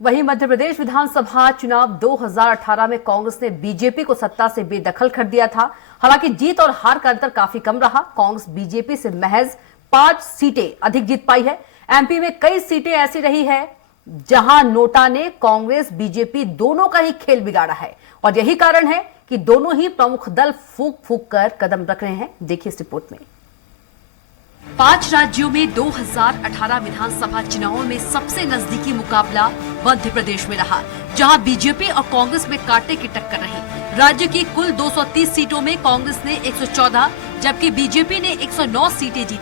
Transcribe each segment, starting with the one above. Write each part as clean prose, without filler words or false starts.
वहीं मध्य प्रदेश विधानसभा चुनाव 2018 में कांग्रेस ने बीजेपी को सत्ता से बेदखल कर दिया था। हालांकि जीत और हार का अंतर काफी कम रहा। कांग्रेस बीजेपी से महज 5 सीटें अधिक जीत पाई है। एमपी में कई सीटें ऐसी रही है जहां नोटा ने कांग्रेस बीजेपी दोनों का ही खेल बिगाड़ा है और यही कारण है कि दोनों ही प्रमुख दल फूंक फूंक कर कदम रख रहे हैं। देखिए इस रिपोर्ट में। 5 राज्यों में 2018 विधानसभा चुनावों में सबसे नजदीकी मुकाबला मध्य प्रदेश में रहा, जहां बीजेपी और कांग्रेस में कांटे की टक्कर रही। राज्य की कुल 230 सीटों में कांग्रेस ने 114 जबकि बीजेपी ने 109 सीटें जीती।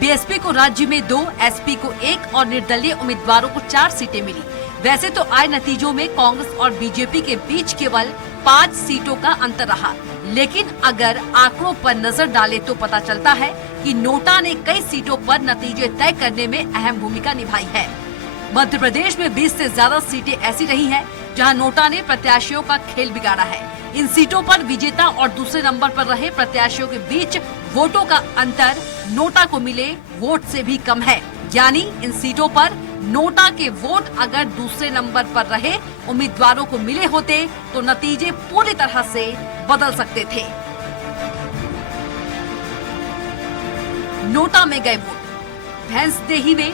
बीएसपी को राज्य में 2, एसपी को 1 और निर्दलीय उम्मीदवारों को 4 सीटें मिली। वैसे तो आए नतीजों में कांग्रेस और बीजेपी के बीच केवल 5 सीटों का अंतर रहा, लेकिन अगर आंकड़ों पर नजर डालें तो पता चलता है कि नोटा ने कई सीटों पर नतीजे तय करने में अहम भूमिका निभाई है। मध्य प्रदेश में 20 से ज्यादा सीटें ऐसी रही हैं जहां नोटा ने प्रत्याशियों का खेल बिगाड़ा है। इन सीटों पर विजेता और दूसरे नंबर पर रहे प्रत्याशियों के बीच वोटों का अंतर नोटा को मिले वोट से भी कम है। यानी इन सीटों पर नोटा के वोट अगर दूसरे नंबर पर रहे उम्मीदवारों को मिले होते तो नतीजे पूरी तरह से बदल सकते थे। नोटा में गए वोट। भैंसदेही में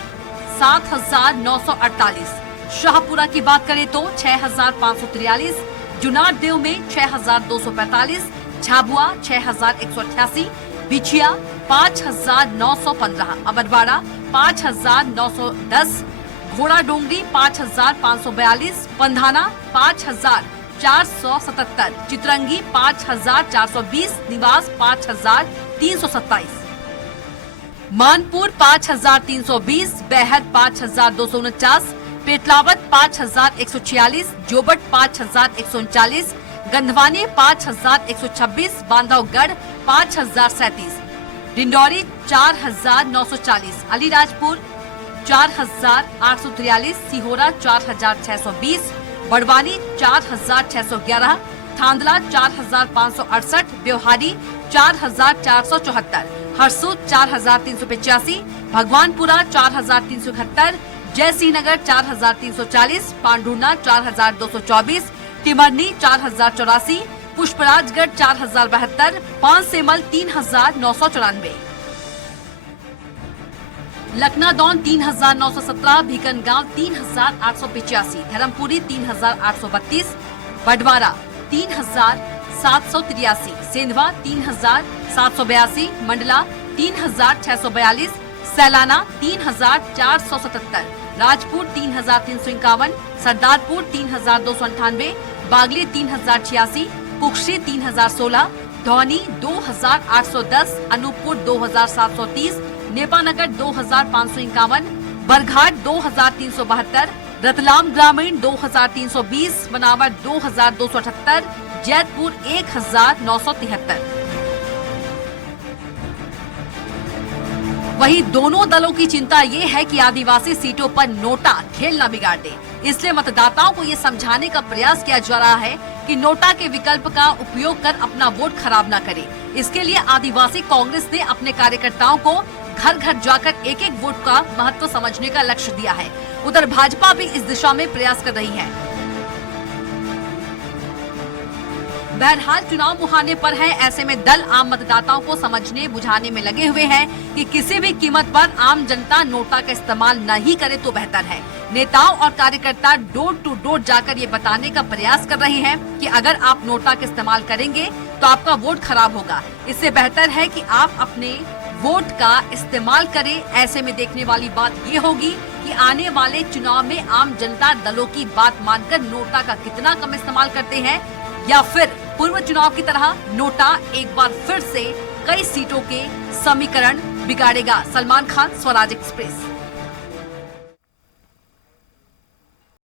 7,948, शाहपुरा की बात करें तो 6,543, जुनारदेव में 6,245, झाबुआ 6,188, बिछिया 5,915, अमरवाड़ा 5,910, घोड़ा डोंगरी 5,542, पंधाना 5,477, चितरंगी 5,420, निवास 5,327, मानपुर 5,320, बेहद 5,249, पेटलावत 5,146, जोबट 5,139, गंधवानी 5,126, बांधवगढ़ 5,037, डिंडौरी 4,940, अलीराजपुर 4,843, सिहोरा 4,620, बड़वानी 4,611, थांदला 4,568, ब्योहारी 4,474, हरसूद 4,385, भगवानपुरा 4,371, जयसिंहनगर 4,340, पांडुना 4,224, टिमरनी 4,084, पुष्पराजगढ़ 4,072, पांसेमल 3,994, लखनादौन 3,917, भीकनगांव 3,885, धर्मपुरी 3,832, बडवारा 3,783, सेंधवा 3,782, मंडला 3,642, सैलाना 3,477, राजपुर 3,351, सरदारपुर 3,298, बागली 3,086, कुक्षी 3,016, धौनी 2,810, अनूपपुर 2,730, नेपानगर 2,551, बरघाट 2,372, रतलाम ग्रामीण 2,320, मनावर 2,278, जैतपुर 1,973। वहीं दोनों दलों की चिंता ये है कि आदिवासी सीटों पर नोटा खेल न बिगाड़ दे। इसलिए मतदाताओं को ये समझाने का प्रयास किया जा रहा है कि नोटा के विकल्प का उपयोग कर अपना वोट खराब न करे। इसके लिए आदिवासी कांग्रेस ने अपने कार्यकर्ताओं को घर घर जाकर एक एक वोट का महत्व समझने का लक्ष्य दिया है। उधर भाजपा भी इस दिशा में प्रयास कर रही है। बहरहाल चुनाव मुहाने पर है, ऐसे में दल आम मतदाताओं को समझने बुझाने में लगे हुए हैं कि किसी भी कीमत पर आम जनता नोटा का इस्तेमाल नहीं करे तो बेहतर है। नेताओं और कार्यकर्ता डोर टू डोर जाकर ये बताने का प्रयास कर रहे हैं कि अगर आप नोटा का इस्तेमाल करेंगे तो आपका वोट खराब होगा। इससे बेहतर है कि आप अपने वोट का इस्तेमाल करें। ऐसे में देखने वाली बात ये होगी कि आने वाले चुनाव में आम जनता दलों की बात मानकर नोटा का कितना कम इस्तेमाल करते हैं या फिर पूर्व चुनाव की तरह नोटा एक बार फिर से कई सीटों के समीकरण बिगाड़ेगा। सलमान खान, स्वराज एक्सप्रेस।